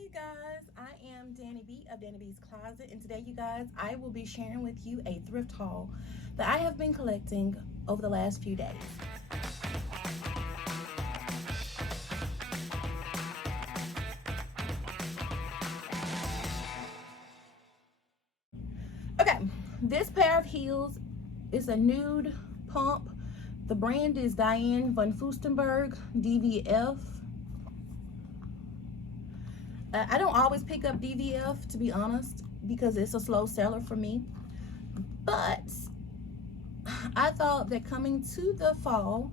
you guys, I am Danny B of Danny B's Closet, and today you guys, I will be sharing with you a thrift haul that I have been collecting over the last few days. Okay, this pair of heels is a nude pump. The brand is Diane von Furstenberg DVF. I don't always pick up DVF, to be honest, because it's a slow seller for me. But I thought that coming to the fall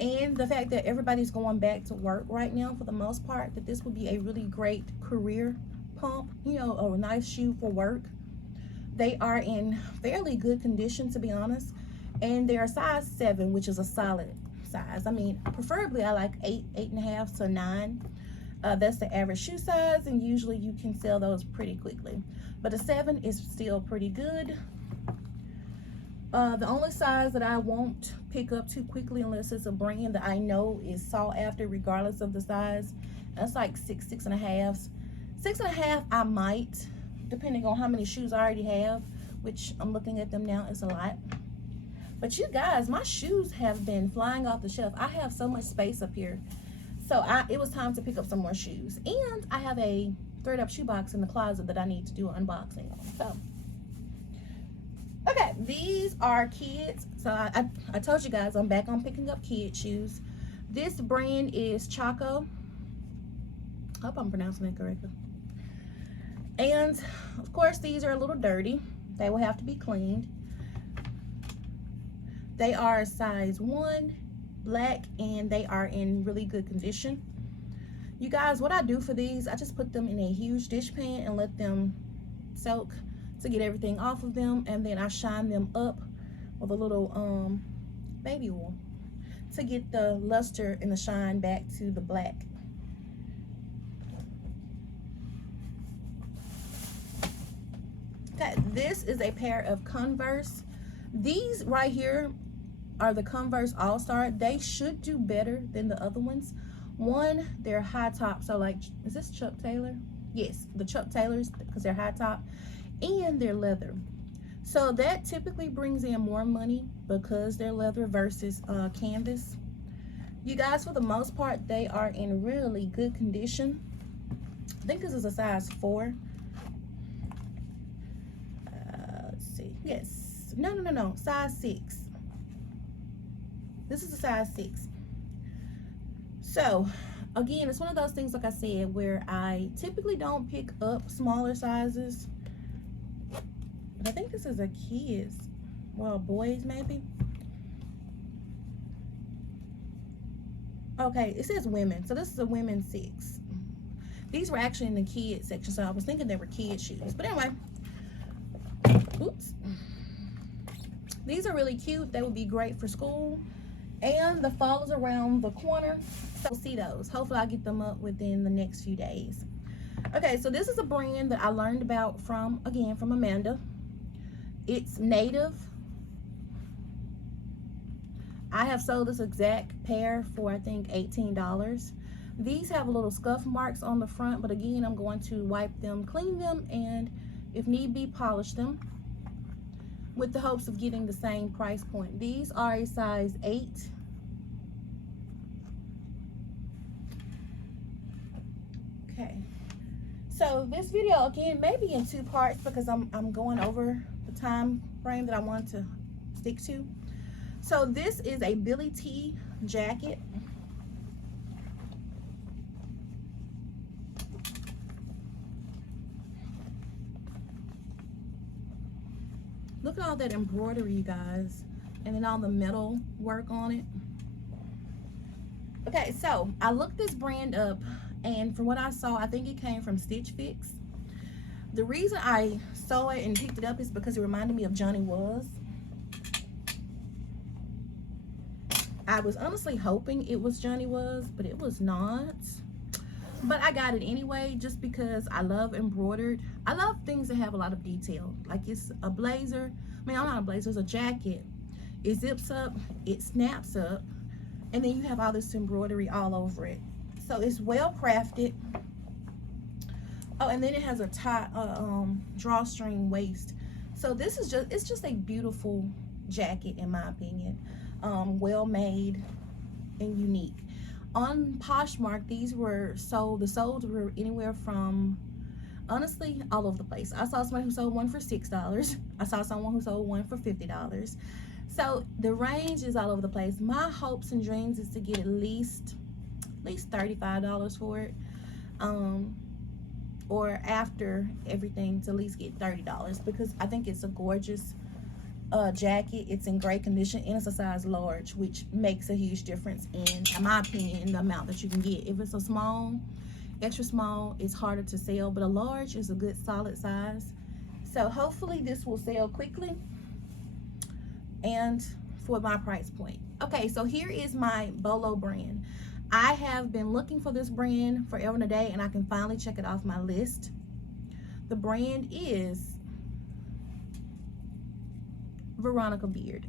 and the fact that everybody's going back to work right now for the most part, that this would be a really great career pump, you know, a nice shoe for work. They are in fairly good condition, to be honest, and they're a size 7, which is a solid size. I mean, preferably I like 8, 8.5 to 9. That's the average shoe size, and usually you can sell those pretty quickly. But a 7 is still pretty good. The only size that I won't pick up too quickly unless it's a brand that I know is sought after regardless of the size, that's like 6, 6.5. 6.5 I might, depending on how many shoes I already have, which I'm looking at them now, it's a lot. But you guys, my shoes have been flying off the shelf. I have so much space up here. So it was time to pick up some more shoes. And I have a ThredUP shoebox in the closet that I need to do an unboxing on. So, okay, these are kids. So I told you guys I'm back on picking up kid shoes. This brand is Choco. I hope I'm pronouncing it correctly. And, of course, these are a little dirty. They will have to be cleaned. They are a size 1. Black, and they are in really good condition. You guys, what I do for these, I just put them in a huge dish pan and let them soak to get everything off of them, and then I shine them up with a little baby oil to get the luster and the shine back to the black. Okay, this is a pair of Converse. These right here are the Converse All-Star. They should do better than the other ones. One, they're high top, so like, is this Chuck Taylor? Yes, the Chuck Taylors, because they're high top, and they're leather. So that typically brings in more money because they're leather versus canvas. You guys, for the most part, they are in really good condition. I think this is a size 4. Let's see. Yes. No. Size 6. This is a size 6. So again, it's one of those things, like I said, where I typically don't pick up smaller sizes. But I think this is a kid's, well, boys maybe. Okay, it says women, so this is a women's 6. These were actually in the kids section, so I was thinking they were kid shoes. But anyway, oops. These are really cute. They would be great for school. And the fall is around the corner, so we'll see those. Hopefully I'll get them up within the next few days. Okay, so this is a brand that I learned about from, again, from Amanda. It's Native. I have sold this exact pair for, I think, $18. These have a little scuff marks on the front, but again, I'm going to wipe them, clean them, and if need be, polish them, with the hopes of getting the same price point. These are a size 8. Okay, so this video again may be in 2 parts because I'm going over the time frame that I want to stick to. So this is a Billy T jacket. Look at all that embroidery, you guys, and then all the metal work on it. Okay, so I looked this brand up, and from what I saw, I think it came from Stitch Fix. The reason I saw it and picked it up is because it reminded me of Johnny Was. I was honestly hoping it was Johnny Was, but it was not. But I got it anyway, just because I love embroidered. I love things that have a lot of detail. Like, it's a blazer. I mean, I'm not a blazer, it's a jacket. It zips up, it snaps up, and then you have all this embroidery all over it. So it's well crafted. Oh, and then it has a tie, drawstring waist. So this is just, it's just a beautiful jacket in my opinion. Well made and unique. On Poshmark, these were sold, the solds were anywhere from, honestly, all over the place. I saw somebody who sold one for $6. I saw someone who sold one for $50. So the range is all over the place. My hopes and dreams is to get at least $35 for it. Or after everything, to at least get $30, because I think it's a gorgeous jacket. It's in great condition and it's a size large, which makes a huge difference in my opinion, in the amount that you can get. If it's a small, extra small, it's harder to sell, but a large is a good solid size. So hopefully this will sell quickly and for my price point. Okay, so here is my Bolo brand. I have been looking for this brand forever and a day, and I can finally check it off my list. The brand is Veronica Beard.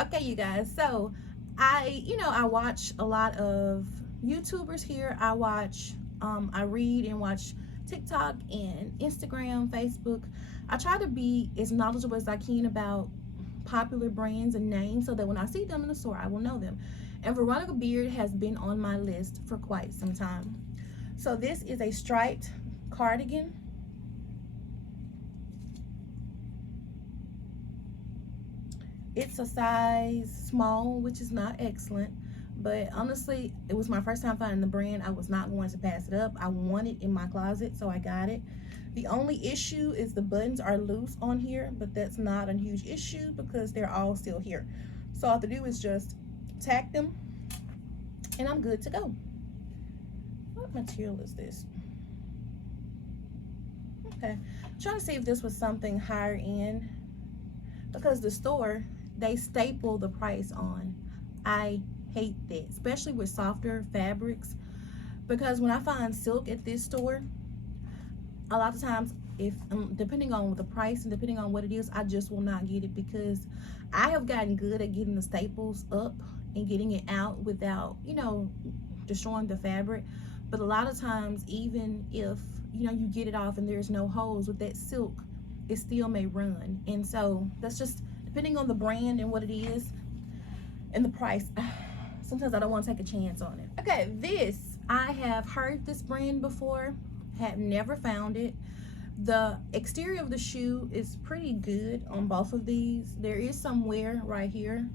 Okay, you guys, so I watch a lot of YouTubers here. I read and watch TikTok and Instagram, Facebook. I try to be as knowledgeable as I can about popular brands and names so that when I see them in the store, I will know them. And Veronica Beard has been on my list for quite some time. So this is a striped cardigan. It's a size small, which is not excellent, but honestly, it was my first time finding the brand. I was not going to pass it up. I want it in my closet, so I got it. The only issue is the buttons are loose on here, but that's not a huge issue because they're all still here. So all I have to do is just tack them and I'm good to go. What material is this? Okay, I'm trying to see if this was something higher end, because the store, they staple the price on. I hate that, especially with softer fabrics, because when I find silk at this store, a lot of times, if depending on the price and depending on what it is, I just will not get it, because I have gotten good at getting the staples up and getting it out without, destroying the fabric. But a lot of times, even if you get it off and there's no holes with that silk, it still may run. And so that's just depending on the brand and what it is and the price. Sometimes I don't want to take a chance on it. Okay, this, I have heard this brand before, have never found it. The exterior of the shoe is pretty good on both of these. There is some wear right here,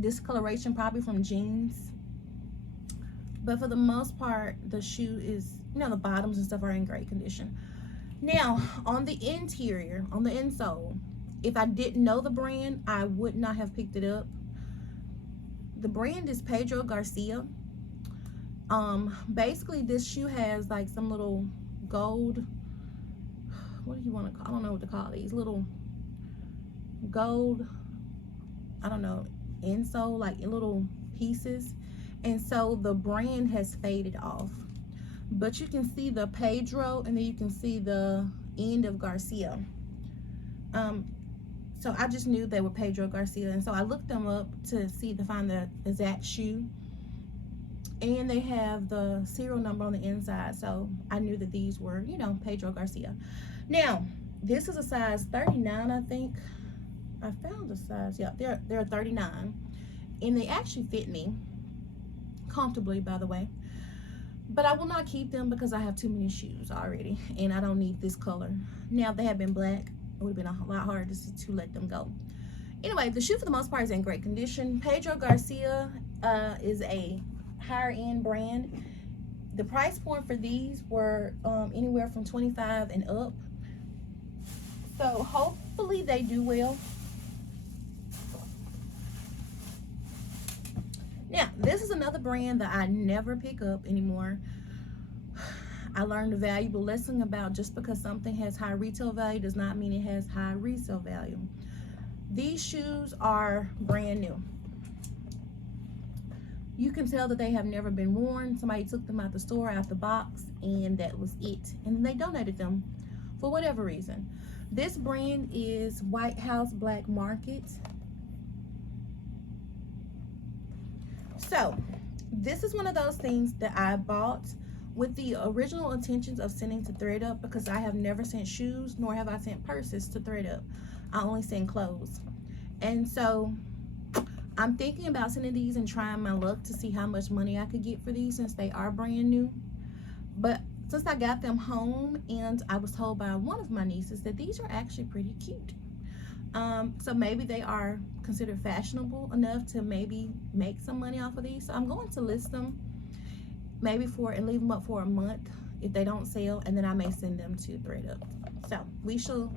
discoloration probably from jeans, but for the most part the shoe is, the bottoms and stuff are in great condition. Now on the interior, on the insole, if I didn't know the brand, I would not have picked it up. The brand is Pedro Garcia. Basically this shoe has like some little gold, what do you want to call, I don't know what to call these, little gold, I don't know, insole, like little pieces, and so the brand has faded off, but you can see the Pedro and then you can see the end of Garcia. So I just knew they were Pedro Garcia, and so I looked them up to find the exact shoe, and they have the serial number on the inside, so I knew that these were, Pedro Garcia. Now this is a size 39, I think. I found a size, yeah, they're 39, and they actually fit me comfortably, by the way, but I will not keep them because I have too many shoes already and I don't need this color. Now if they had been black, it would have been a lot harder to let them go. Anyway, the shoe for the most part is in great condition. Pedro Garcia is a higher end brand. The price point for these were anywhere from $25 and up, so hopefully they do well. Now this is another brand that I never pick up anymore. I learned a valuable lesson about just because something has high retail value does not mean it has high resale value. These shoes are brand new. You can tell that they have never been worn. Somebody took them out the store, out the box, and that was it. And they donated them for whatever reason. This brand is White House Black Market. So this is one of those things that I bought with the original intentions of sending to ThredUP, because I have never sent shoes, nor have I sent purses to ThredUP. I only send clothes. And so I'm thinking about sending these and trying my luck to see how much money I could get for these, since they are brand new. But since I got them home, and I was told by one of my nieces that these are actually pretty cute. So maybe they are considered fashionable enough to maybe make some money off of these. So I'm going to list them maybe and leave them up for a month if they don't sell, and then I may send them to ThredUP. So we shall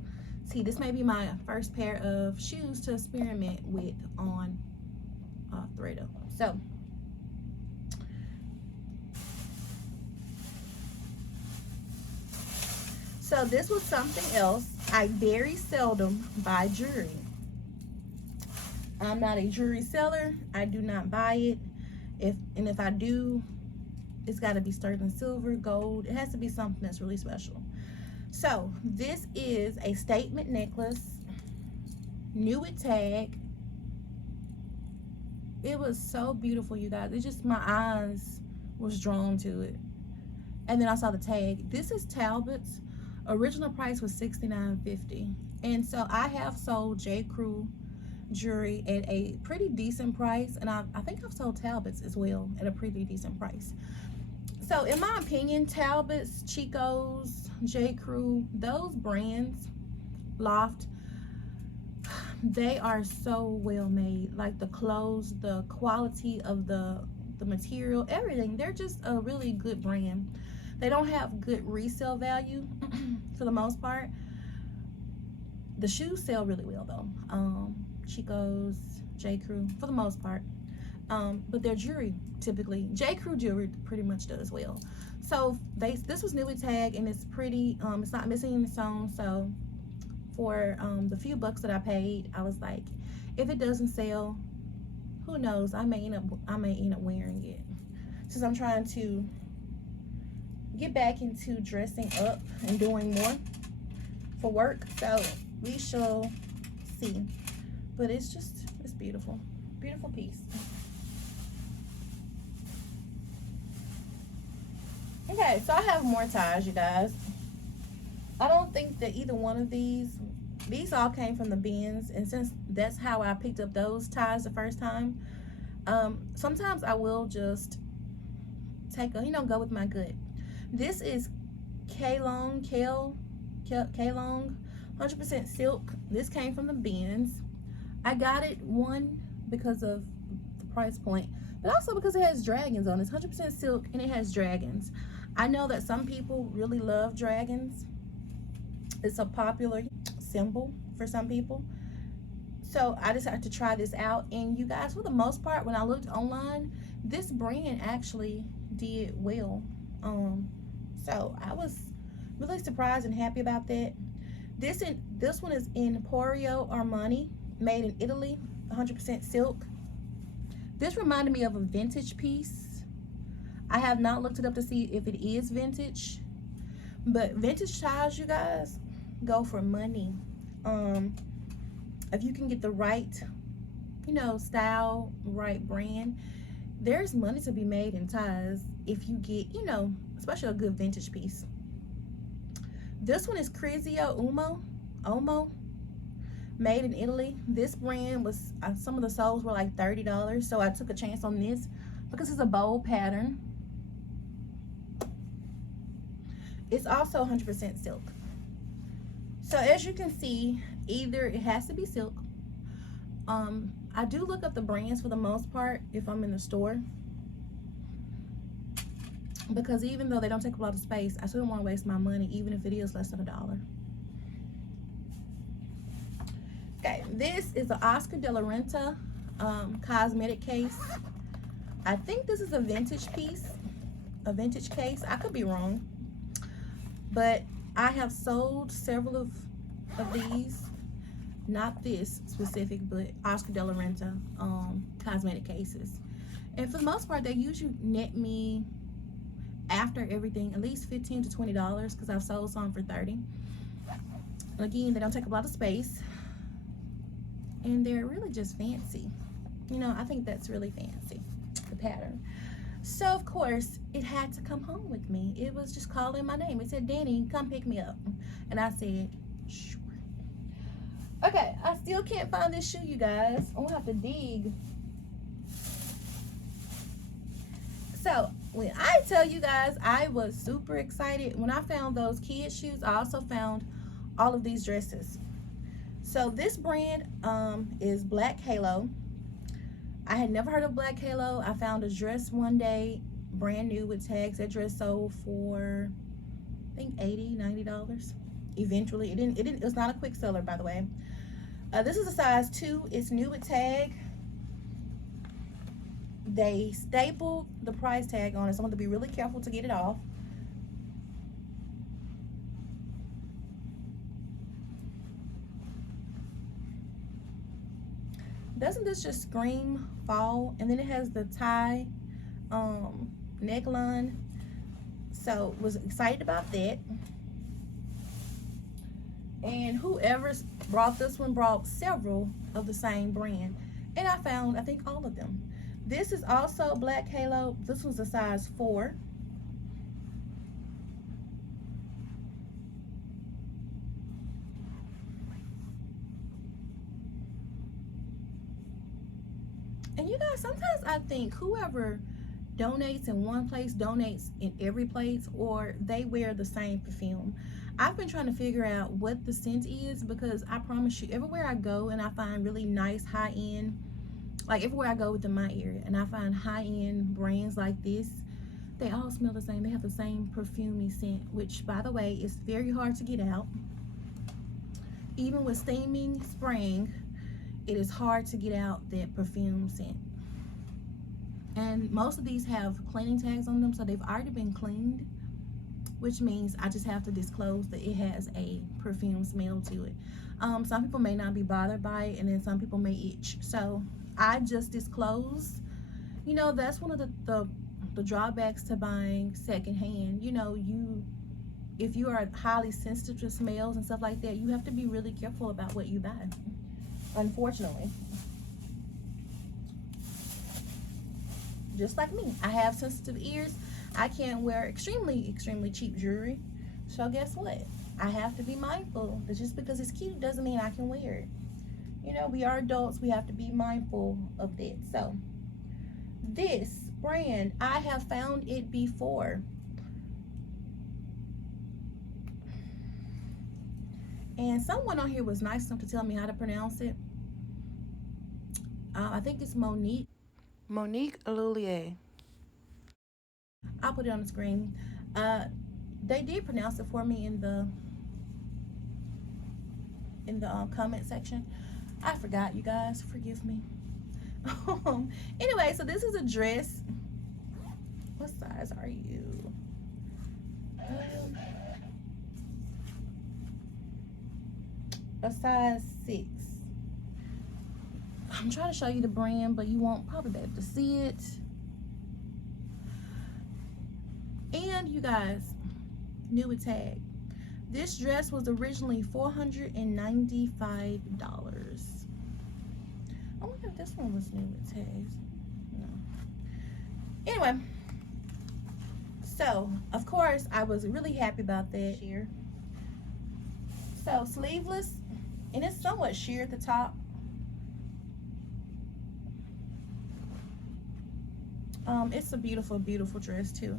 see. This may be my first pair of shoes to experiment with on ThredUP. So this was something else. I very seldom buy jewelry. I'm not a jewelry seller. I do not buy it. If I do, it's got to be sterling silver, gold. It has to be something that's really special. So this is a statement necklace, new with tag. It was so beautiful, you guys. It just, my eyes was drawn to it. And then I saw the tag. This is Talbot's. Original price was $69.50. And so I have sold J. Crew jewelry at a pretty decent price, and I think I've sold Talbot's as well at a pretty decent price. So in my opinion, Talbot's, Chico's, J. Crew, those brands, Loft, they are so well made. Like the clothes, the quality of the material, everything. They're just a really good brand. They don't have good resale value for the most part. The shoes sell really well though. Chico's, J. Crew, for the most part. But their jewelry, typically, J. Crew jewelry pretty much does well. So this was new with tag, and it's pretty, it's not missing any stones. So for the few bucks that I paid, I was like, if it doesn't sell, who knows, I may end up wearing it, since I'm trying to get back into dressing up and doing more for work. So we shall see. But it's beautiful. Beautiful piece. Okay, so I have more ties, you guys. I don't think that either one of these all came from the bins, and since that's how I picked up those ties the first time, sometimes I will just take go with my gut. This is K-Long, 100% silk. This came from the bins. I got it, one, because of the price point, but also because it has dragons on it. It's 100% silk, and it has dragons. I know that some people really love dragons. It's a popular symbol for some people. So I decided to try this out, and you guys, for the most part, when I looked online, this brand actually did well. So I was really surprised and happy about that. This one is in Porio Armani, made in Italy, 100% silk. This reminded me of a vintage piece. I have not looked it up to see if it is vintage, but vintage ties, you guys, go for money. If you can get the right, style, right brand, there's money to be made in ties if you get, especially a good vintage piece. This one is Crizio Uomo, made in Italy. This brand was, some of the soles were like $30, so I took a chance on this because it's a bold pattern. It's also 100% silk. So as you can see, either it has to be silk. I do look up the brands for the most part if I'm in the store, because even though they don't take a lot of space, I still don't want to waste my money, even if it is less than $1. Okay, this is an Oscar de la Renta cosmetic case. I think this is a vintage piece, a vintage case. I could be wrong, but I have sold several of these. Not this specific, but Oscar de la Renta cosmetic cases. And for the most part, they usually net me, after everything, at least $15 to $20, because I've sold some for $30. Again, they don't take a lot of space, and they're really just fancy. I think that's really fancy, the pattern. So of course it had to come home with me. It was just calling my name. It said, Danny, come pick me up. And I said, sure. Okay, I still can't find this shoe, you guys. I'm gonna have to dig. So when I tell you guys, I was super excited when I found those kid shoes. I also found all of these dresses. So this brand is Black Halo. I had never heard of Black Halo. I found a dress one day, brand new with tags. That dress sold for, I think, $80–90. Eventually, it was not a quick seller, by the way. This is a size 2. It's new with tag. They stapled the price tag on it, so I'm going to be really careful to get it off. Doesn't this just scream fall? And then it has the tie neckline. So was excited about that. And whoever brought this one brought several of the same brand. And I found, I think, all of them. This is also Black Halo. This one's a size 4. And you guys, sometimes I think whoever donates in one place donates in every place, or they wear the same perfume. I've been trying to figure out what the scent is, because I promise you, everywhere I go and I find really nice high-end, like everywhere I go within my area and I find high-end brands like this, they all smell the same. They have the same perfumey scent, which, by the way, is very hard to get out. Even with steaming spraying, it is hard to get out that perfume scent. And most of these have cleaning tags on them, so they've already been cleaned, which means I just have to disclose that it has a perfume smell to it. Some people may not be bothered by it, and then some people may itch. So I just disclose. You know, that's one of the drawbacks to buying secondhand. You know, if you are highly sensitive to smells and stuff like that, you have to be really careful about what you buy, unfortunately. Just like me, I have sensitive ears. I can't wear extremely cheap jewelry. So guess what? I have to be mindful that just because it's cute doesn't mean I can wear it. You know, we are adults. We have to be mindful of that. So this brand, I have found it before. And someone on here was nice enough to tell me how to pronounce it. I think it's MONIQUE. MONIQUE LHUILLIER. I'll put it on the screen. They did pronounce it for me in the comment section. I forgot, you guys. Forgive me. Anyway, so this is a dress. What size are you? A size 6. I'm trying to show you the brand, but you won't probably be able to see it. And you guys, new with tag. This dress was originally $495. I wonder if this one was new with tags. No. Anyway, so of course I was really happy about that here. So sleeveless, and it's somewhat sheer at the top. It's a beautiful dress too.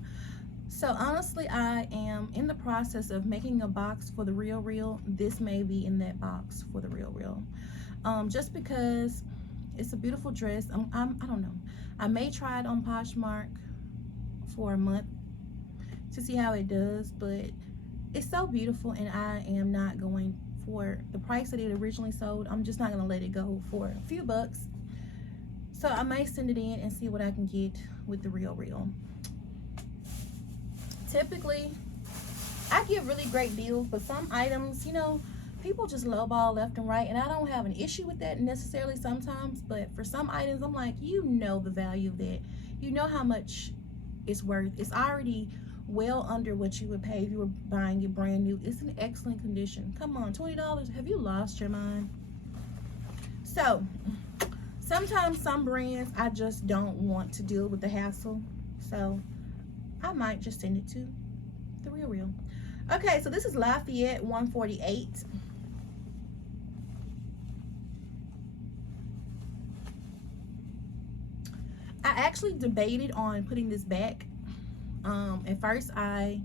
So honestly, I am in the process of making a box for the Real. This may be in that box for the Real. Just because it's a beautiful dress. I don't know. I may try it on Poshmark for a month to see how it does, but it's so beautiful, and I am not going for the price that it originally sold. I'm just not gonna let it go for a few bucks. So I may send it in and see what I can get with the Real. Typically, I give really great deals, but some items, you know, people just lowball left and right, and I don't have an issue with that necessarily sometimes, but for some items, I'm like, you know the value of that. You know how much it's worth. It's already well under what you would pay if you were buying it brand new. It's in excellent condition. Come on, $20. Have you lost your mind? So sometimes some brands I just don't want to deal with the hassle. So I might just send it to the Real. Okay, so this is Lafayette 148. I actually debated on putting this back. At first I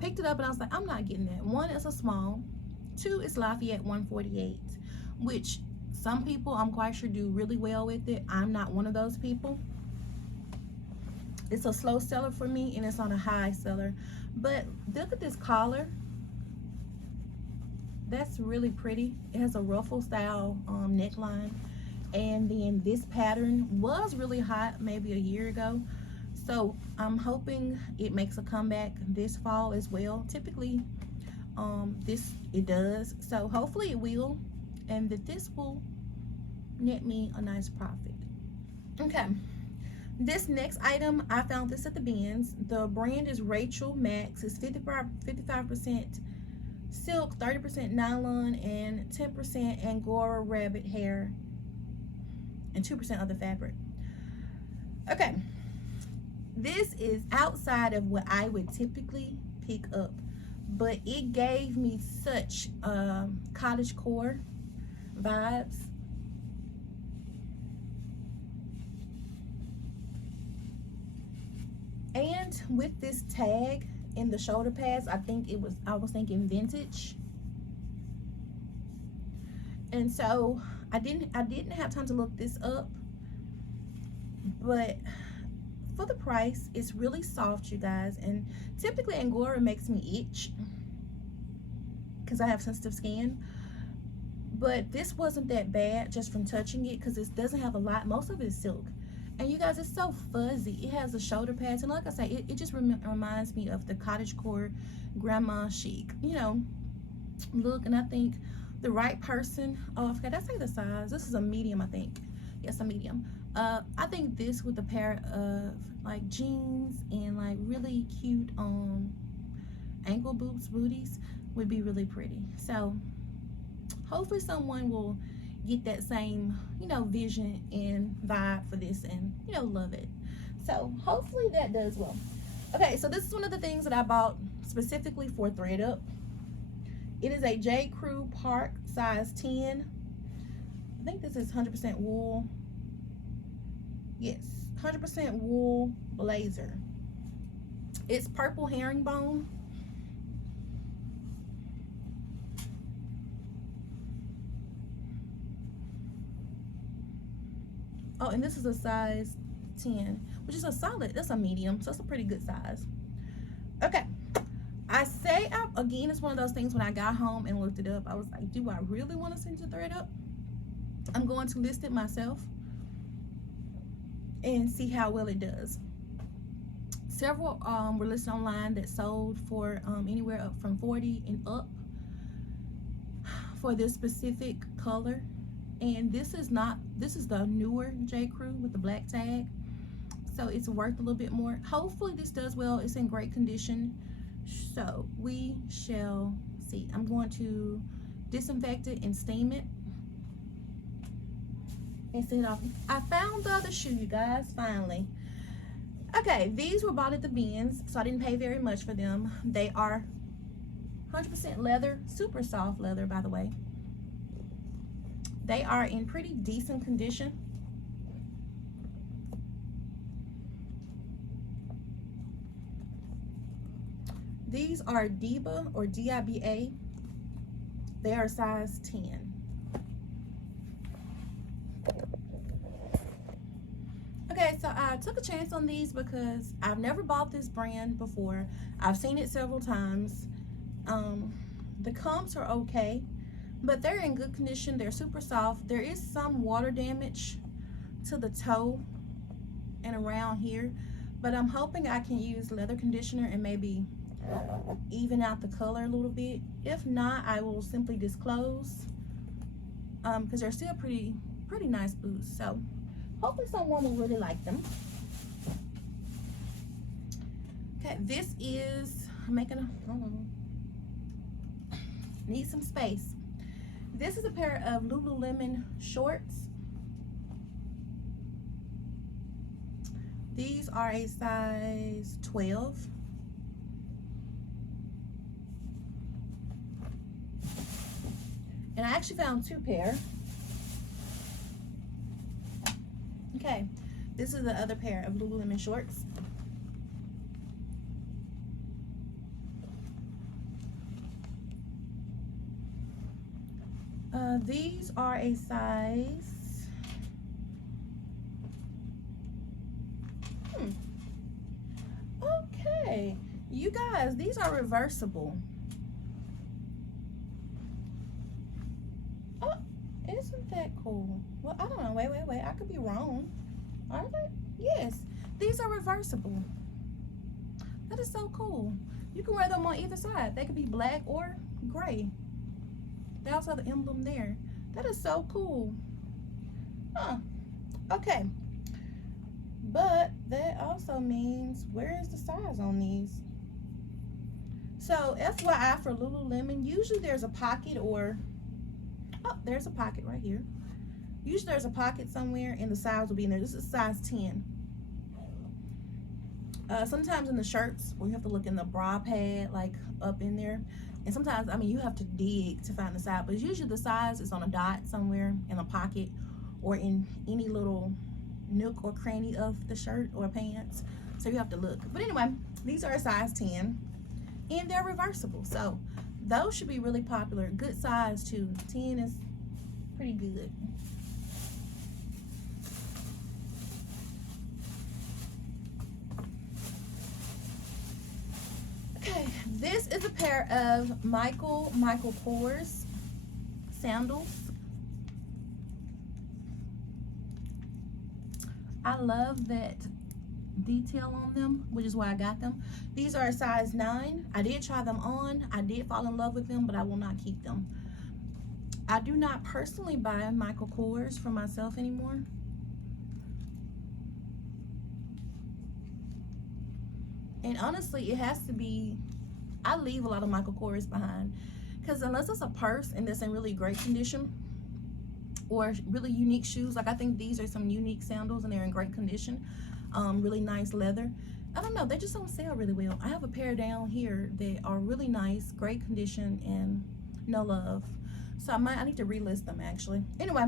picked it up and I was like, I'm not getting that. One, it's a small. Two, it's Lafayette 148, which some people I'm quite sure do really well with it. I'm not one of those people. It's a slow seller for me, and it's on a high seller. But look at this collar. That's really pretty. It has a ruffle style neckline. And then this pattern was really hot maybe a year ago. So I'm hoping it makes a comeback this fall as well. Typically, it does. So hopefully it will, and that this will net me a nice profit. Okay. This next item, I found this at the bins. The brand is Rachel Max. It's 55% silk, 30% nylon, and 10% Angora rabbit hair, and 2% other fabric. Okay, this is outside of what I would typically pick up, but it gave me such cottagecore vibes. And with this tag in the shoulder pads, I was thinking vintage. And so I didn't have time to look this up, but for the price, it's really soft, you guys. And typically Angora makes me itch because I have sensitive skin, but this wasn't that bad just from touching it, because it doesn't have a lot. Most of it is silk. And you guys, it's so fuzzy. It has the shoulder pads, and like I say, it just reminds me of the cottagecore grandma chic, you know, look. And I think the right person, oh, I forgot, did I say the size? This is a medium, I think. Yes, a medium. I think this with a pair of like jeans and like really cute ankle booties would be really pretty. So hopefully someone will get that same, you know, vision and vibe for this, and, you know, love it. So hopefully that does well. Okay, so this is one of the things that I bought specifically for ThredUP. It is a J. Crew Park size 10. I think this is 100% wool. Yes, 100% wool blazer. It's purple herringbone. Oh, and this is a size 10, which is a solid, that's a medium, so it's a pretty good size. Okay, again, it's one of those things when I got home and looked it up, I was like, do I really want to send to ThredUP? I'm going to list it myself and see how well it does. Several were listed online that sold for anywhere up from $40 and up for this specific color. And this is the newer J. Crew with the black tag, so it's worth a little bit more. Hopefully this does well. It's in great condition, so we shall see. I'm going to disinfect it and steam it and send it off. I found the other shoe, you guys, finally. Okay, these were bought at the bins, so I didn't pay very much for them. They are 100% leather, super soft leather, by the way. They are in pretty decent condition. These are Diba or DIBA. They are size 10. Okay, so I took a chance on these because I've never bought this brand before. I've seen it several times. The comps are okay, but they're in good condition. They're super soft. There is some water damage to the toe and around here, but I'm hoping I can use leather conditioner and maybe even out the color a little bit. If not, I will simply disclose because they're still pretty nice boots. So hopefully someone will really like them. Okay, this is, I'm making a, hold on, need some space. This is a pair of Lululemon shorts. These are a size 12. And I actually found 2 pair. Okay, this is the other pair of Lululemon shorts. These are a size, okay, you guys, these are reversible. Oh, isn't that cool? Well, I don't know, wait, I could be wrong. Are they? Yes, these are reversible. That is so cool. You can wear them on either side. They could be black or gray. They also have the emblem there. That is so cool. Huh. Okay. But that also means, where is the size on these? So FYI for Lululemon, usually there's a pocket, or, oh, there's a pocket right here. Usually there's a pocket somewhere and the size will be in there. This is size 10. Sometimes in the shirts, we have to look in the bra pad, like up in there. And sometimes, I mean, you have to dig to find the size, but usually the size is on a dot somewhere in a pocket or in any little nook or cranny of the shirt or pants. So you have to look. But anyway, these are a size 10 and they're reversible. So those should be really popular. Good size too. 10 is pretty good. Okay, this is a pair of Michael Kors sandals. I love that detail on them, which is why I got them. These are a size 9. I did try them on. I did fall in love with them, but I will not keep them. I do not personally buy Michael Kors for myself anymore. And honestly, it has to be, I leave a lot of Michael Kors behind. Because unless it's a purse and it's in really great condition, or really unique shoes, like I think these are some unique sandals and they're in great condition, really nice leather. I don't know, they just don't sell really well. I have a pair down here that are really nice, great condition, and no love. So I need to relist them actually. Anyway,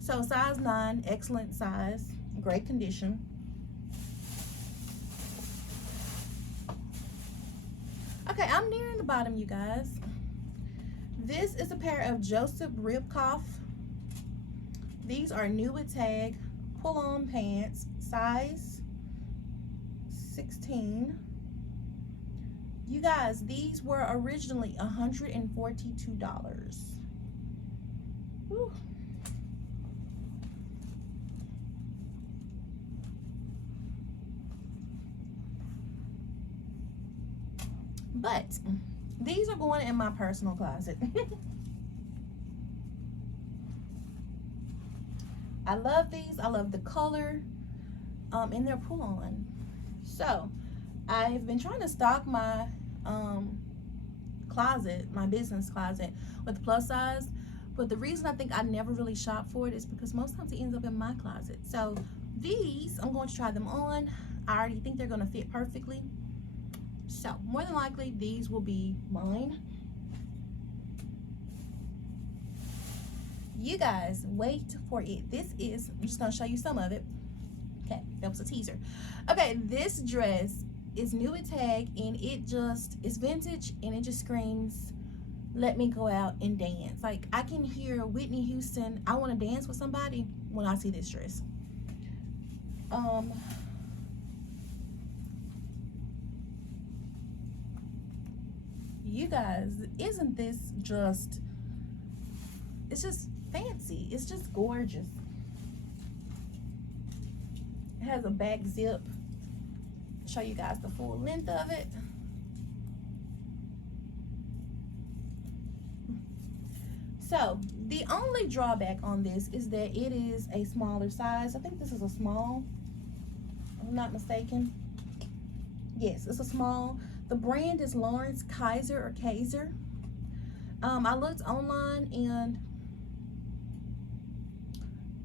so size 9, excellent size, great condition. Okay, I'm nearing the bottom, you guys. This is a pair of Joseph Ribkoff. These are new with tag, pull-on pants, size 16. You guys, these were originally $142. Whew. But these are going in my personal closet. I love these. I love the color, and they're pull-on. So I've been trying to stock my closet, my business closet, with plus size. But the reason I think I never really shop for it is because most times it ends up in my closet. So these, I'm going to try them on. I already think they're going to fit perfectly. So more than likely, these will be mine. You guys, wait for it. This is, I'm just gonna show you some of it. Okay, that was a teaser. Okay, this dress is new with tag, and it just is vintage, and it just screams, let me go out and dance. Like, I can hear Whitney Houston, I want to dance with somebody, when I see this dress. You guys, isn't this just, it's just fancy. It's just gorgeous. It has a back zip. Show you guys the full length of it. So the only drawback on this is that it is a smaller size. I think this is a small, if I'm not mistaken. Yes, it's a small. The brand is Lawrence Kaiser or Kaiser. I looked online, and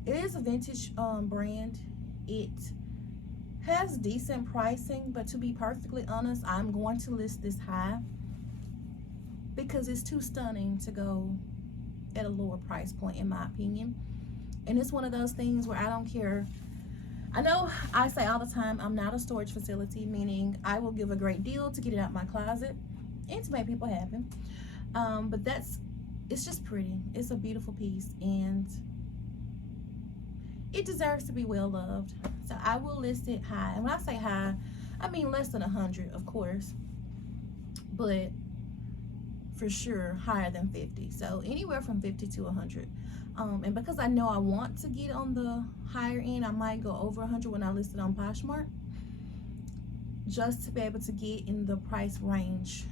it is a vintage brand. It Has decent pricing, but to be perfectly honest, I'm going to list this high because it's too stunning to go at a lower price point, in my opinion. And it's one of those things where I don't care. I know I say all the time, I'm not a storage facility, meaning I will give a great deal to get it out my closet and to make people happy. But it's just pretty. It's a beautiful piece, and it deserves to be well loved. So I will list it high. And when I say high, I mean less than 100, of course, but for sure higher than 50. So anywhere from 50 to 100. And because I know I want to get on the higher end, I might go over 100 when I list it on Poshmark, just to be able to get in the price range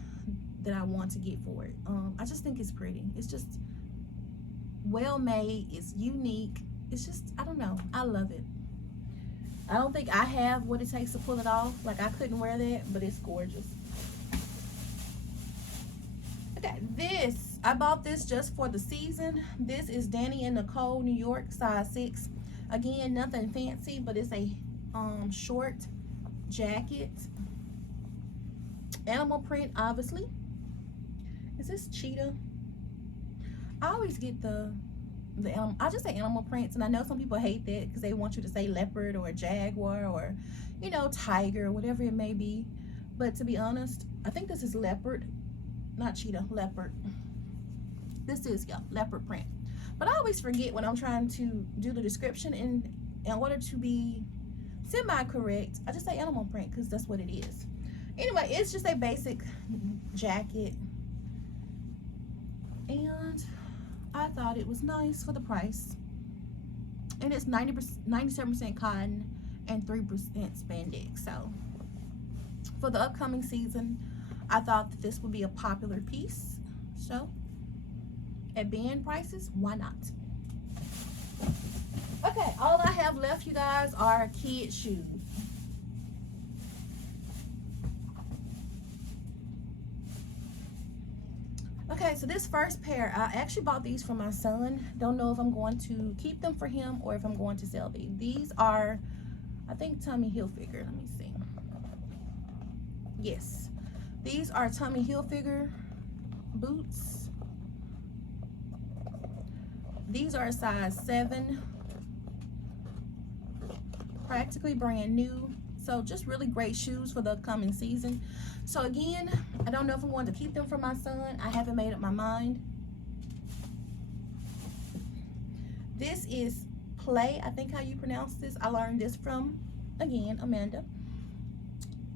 that I want to get for it. I just think it's pretty. It's just well made. It's unique. It's just, I don't know, I love it. I don't think I have what it takes to pull it off. Like, I couldn't wear that, but it's gorgeous. Okay, this, I bought this just for the season. This is Danny and Nicole, New York, size 6. Again, nothing fancy, but it's a short jacket. Animal print, obviously. Is this cheetah? I always get the animal, I just say animal prints, and I know some people hate that because they want you to say leopard or jaguar or, you know, tiger, whatever it may be. But to be honest, I think this is leopard, not cheetah, leopard. This is, yeah, leopard print. But I always forget when I'm trying to do the description, and in order to be semi-correct, I just say animal print because that's what it is. Anyway, it's just a basic jacket, and I thought it was nice for the price. And it's 97% cotton and 3% spandex. So for the upcoming season, I thought that this would be a popular piece. So at band prices, why not? Okay, all I have left, you guys, are kid shoes. Okay, so this first pair, I actually bought these for my son. Don't know if I'm going to keep them for him or if I'm going to sell these. These are, I think, Tommy Hilfiger. Let me see. Yes, these are Tommy Hilfiger boots. These are a size 7. Practically brand new. So just really great shoes for the upcoming season. So again, I don't know if I'm going to keep them for my son. I haven't made up my mind. This is Play, I think how you pronounce this. I learned this from, again, Amanda.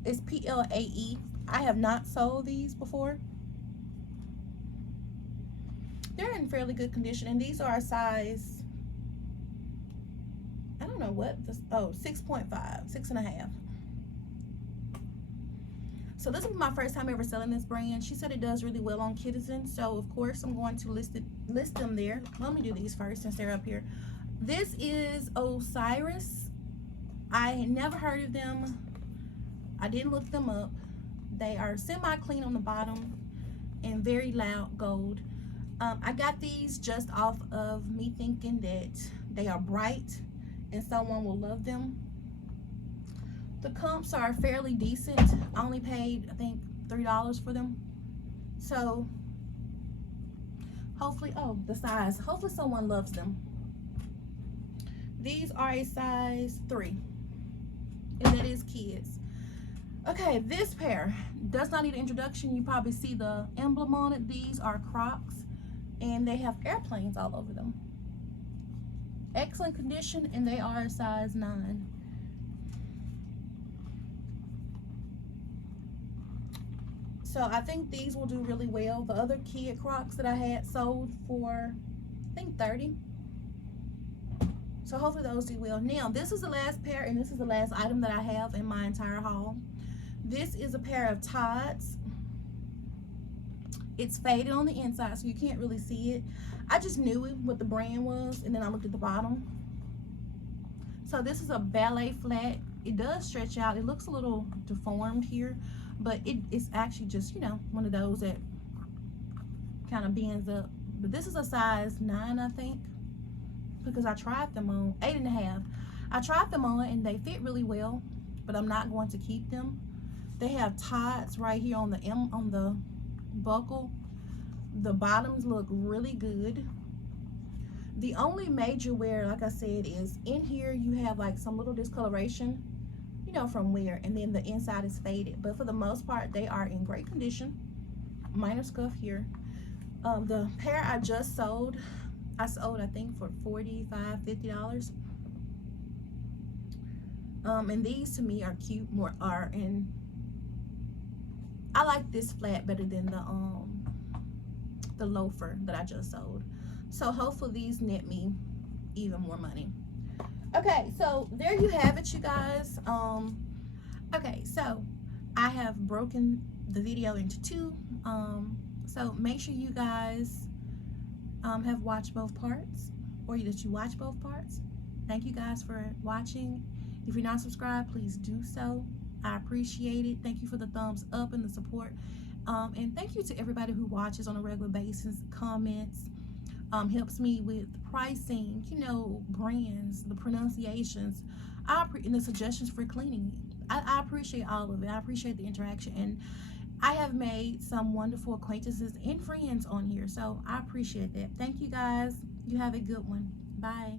It's P-L-A-E. I have not sold these before. They're in fairly good condition, and these are a size, I don't know what this, oh, 6.5, 6.5. So this will be my first time ever selling this brand. She said it does really well on Kidizen, so of course I'm going to list them there. Let me do these first since they're up here. This is Osiris. I had never heard of them. I didn't look them up. They are semi-clean on the bottom and very loud gold. I got these just off of me thinking that they are bright and someone will love them. The comps are fairly decent. I only paid, I think, $3 for them. So hopefully, oh, the size, hopefully someone loves them. These are a size 3, and that is kids. Okay, this pair does not need an introduction. You probably see the emblem on it. These are Crocs, and they have airplanes all over them. Excellent condition, and they are a size 9. So I think these will do really well. The other kid Crocs that I had sold for, I think, 30. So hopefully those do well. Now, this is the last pair, and this is the last item that I have in my entire haul. This is a pair of Tods. It's faded on the inside, so you can't really see it. I just knew what the brand was, and then I looked at the bottom. So this is a ballet flat. It does stretch out. It looks a little deformed here, but it's actually just, you know, one of those that kind of bends up. But this is a size 9, I think, because I tried them on 8.5. I tried them on and they fit really well, but I'm not going to keep them. They have ties right here on the buckle. The bottoms look really good. The only major wear, like I said, is in here you have like some little discoloration, you know, from wear, and then the inside is faded. But for the most part, they are in great condition. Minor scuff here. The pair I just sold, I think for $45, $50. And these to me are cute, and I like this flat better than the loafer that I just sold. So hopefully these net me even more money. Okay, so there you have it, you guys. Okay, so I have broken the video into two. So make sure you guys have watched both parts, or that you watch both parts. Thank you guys for watching. If you're not subscribed, please do so. I appreciate it. Thank you for the thumbs up and the support. And thank you to everybody who watches on a regular basis, comments, helps me with pricing, you know, brands, the pronunciations, and the suggestions for cleaning. I appreciate all of it. I appreciate the interaction, and I have made some wonderful acquaintances and friends on here, so I appreciate that. Thank you guys. You have a good one. Bye.